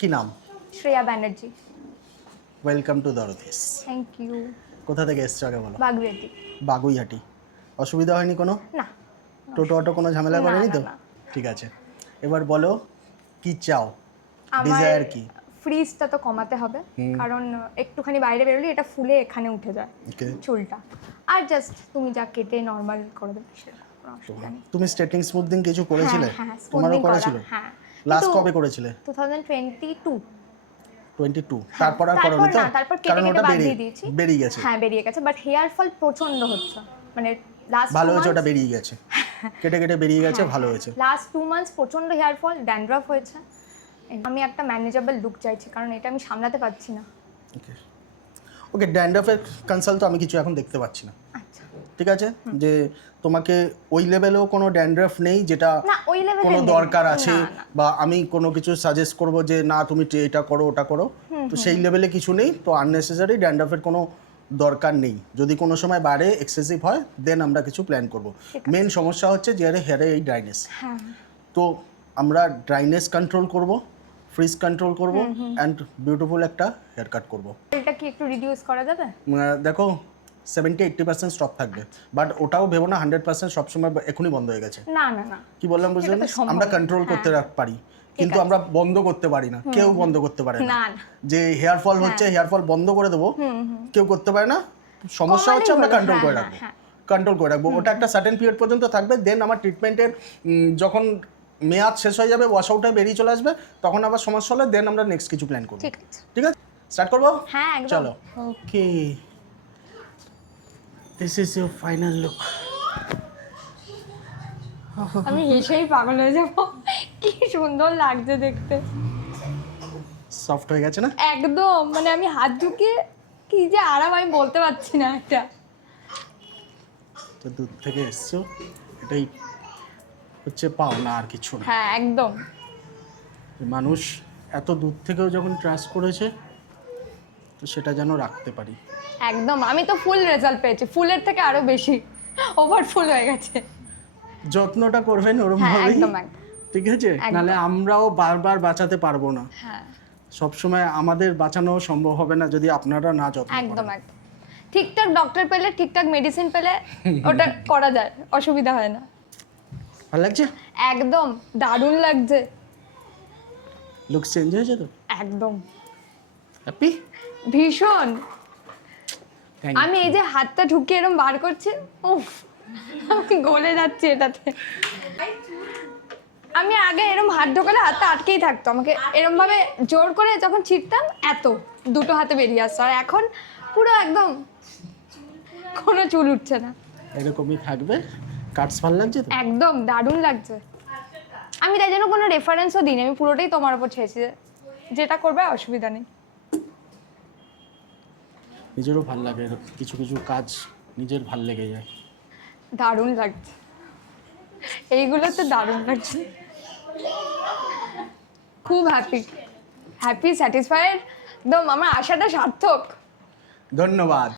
কি নাম? Shreya Banerjee. Welcome to দরদিস। Thank you. কোথা থেকে এসছো আগে বলো? বাগুইয়াটি। বাগুইহাটি। অসুবিধা হয়নি কোনো? না। টোটো অটো কোনো ঝামেলা করেনি তো? না। ঠিক আছে, এবার বলো কি চাও, আমার ডিজায়ার কি? ফ্রিজটা তো কমাতে হবে, কারণ একটুখানি বাইরে বেরোলে এটা ফুলে এখানে উঠে যায় ওকে, চুলটা। আর জাস্ট তুমি যা কেটে নর্মাল করে দেবে সেরকম কোনো অসুবিধা নেই। তুমি স্ট্রেটিং স্মুথিং কিছু করেছিলে? হ্যাঁ, তোমারও করেছিল? হ্যাঁ। লাস্ট কবে করেছিলে? 2022। 22 তারপর আর করোনি তো? না, তারপর কারণ কেটে ওটা বাদ দিয়ে দিয়েছি। বেরিয়ে গেছে। হ্যাঁ, বেরিয়ে গেছে, বাট হেয়ার ফল প্রচন্ড হচ্ছে, মানে লাস্ট ভালো হয়েছে ওটা বেরিয়ে গেছে, কেটে কেটে বেরিয়ে গেছে, ভালো হয়েছে। লাস্ট 2 মান্থস প্রচন্ড হেয়ার ফল, ড্যান্ড্রাফ হয়েছে। আমি একটা ম্যানেজেবল লুক চাইছি, কারণ এটা আমি সামলাতে পারছি না। ওকে ওকে, ড্যান্ড্রাফের কনসাল্ট তো আমি কিছু এখন দেখতে পাচ্ছি না। আচ্ছা, ঠিক আছে, যে তোমাকে ওই লেভেলেও কোনো ড্যান্ড্রাফ নেই যেটা না ওই লেভেলে কোনো দরকার আছে, না। বা আমি কোনো কিছু সাজেস্ট করব যে না তুমি এটা করো ওটা করো, তো সেই লেভেলে কিছু নেই। তো আননেসেসারি ড্যান্ড্রাফের কোনো দরকার নেই। যদি কোনো সময় বাড়ে এক্সেসিভ হয় দেন আমরা কিছু প্ল্যান করব। মেন সমস্যা হচ্ছে যে হেয়ারে এই ড্রাইনেস। হ্যাঁ, তো আমরা ড্রাইনেস কন্ট্রোল করব, ফ্রিজ কন্ট্রোল করব, অ্যান্ড বিউটিফুল একটা হেয়ার কাট করবো। এটা কি একটু রিডিউস করা যাবে? দেখো 70-80% স্টপ থাকবে, বাট ওটাও ভেবো না 100% সবসময় এখনই বন্ধ হয়ে গেছে। না। কি বললাম বুঝলে? আমরা কন্ট্রোল করতে পারি, কিন্তু আমরা বন্ধ করতে পারি না। কেউ বন্ধ করতে পারে না। যে হেয়ার ফল হচ্ছে, হেয়ার ফল বন্ধ করে দেবো, কেউ করতে পারে না। সমস্যা হচ্ছে আমরা কন্ট্রোল করে রাখবো, ওটা একটা সার্টেন পিরিয়ড পর্যন্ত থাকবে। দেন আমার ট্রিটমেন্টের যখন মেয়াদ শেষ হয়ে যাবে, ওয়াশ আউট হয়ে বেরিয়ে চলে আসবে, তখন আবার সমস্যা হলে দেন আমরা নেক্সট কিছু প্ল্যান করবো। ঠিক আছে, স্টার্ট করবো? হ্যাঁ, একদম। চলো। Okay, this is your final look. আমি হেসেই পাগল হয়ে যাব, কি সুন্দর লাগছে দেখতে। সফট হয়ে গেছে না? একদম, মানে আমি হাত ঢুকিয়ে কি যে আরাম আমি বলতে পারছি না। এটা তো দূর থেকে এসছো, এটাই হচ্ছে পাওনা, আর কিছু না। হ্যাঁ, একদম। মানুষ এত দূর থেকেও যখন ট্রাস্ট করেছে, তো সেটা যেন রাখতে পারি। একদম, আমি তো ফুল রেজাল্ট পেয়েছি, ফুলের থেকে আরো বেশি ওভার ফুল হয়ে গেছে। যত্নটা করবেন ওরকম হ্যাঁ, ভাবেই, একদম। ঠিক আছে? নাহলে আমরাও বারবার বাঁচাতে পারবো না। হ্যাঁ, সবসময় আমাদের বাঁচানো সম্ভব হবে না যদি আপনারা না যত্ন একদম করেন। একদম। ঠিকঠাক ডক্টর পেলে, ঠিকঠাক মেডিসিন পেলে ওটা করা যায়, অসুবিধা হয় না। ভালো লাগছে? একদম দারুণ লাগছে। লুক চেঞ্জ হয়েছে তো? একদম হ্যাপি? ভীষণ। থ্যাংক আমি এই যে হাতটা ঢুকিয়ে এরকম বার করছি, উফ, আমি গলে যাচ্ছি এটাতে। আমি আগে এরকম হাত ঢোকালে হাতটা আটকেই থাকতো, আমাকে এরকম ভাবে জোর করে যখন ছিটতাম এত দুটো হাতে বেরিয়ে আসতো, আর এখন পুরো একদম কোনো চুল উঠছে না। এরকমই থাকবে। কাটস ভালো লাগছে তো? একদম দারুণ লাগছে। আমি তাই জন্য কোনো রেফারেন্সও দিইনি, আমি পুরোটাই তোমার উপর ছেড়েছি, যেটা করবে অসুবিধা নেই। নিজেরও ভাল লাগে, কিছু কিছু কাজ নিজের ভাল লেগে যায়। দারুণ লাগছে, এইগুলো তো দারুণ লাগছে। খুব হ্যাপি, স্যাটিসফাইড, একদম আমার আশাটা সার্থক। ধন্যবাদ।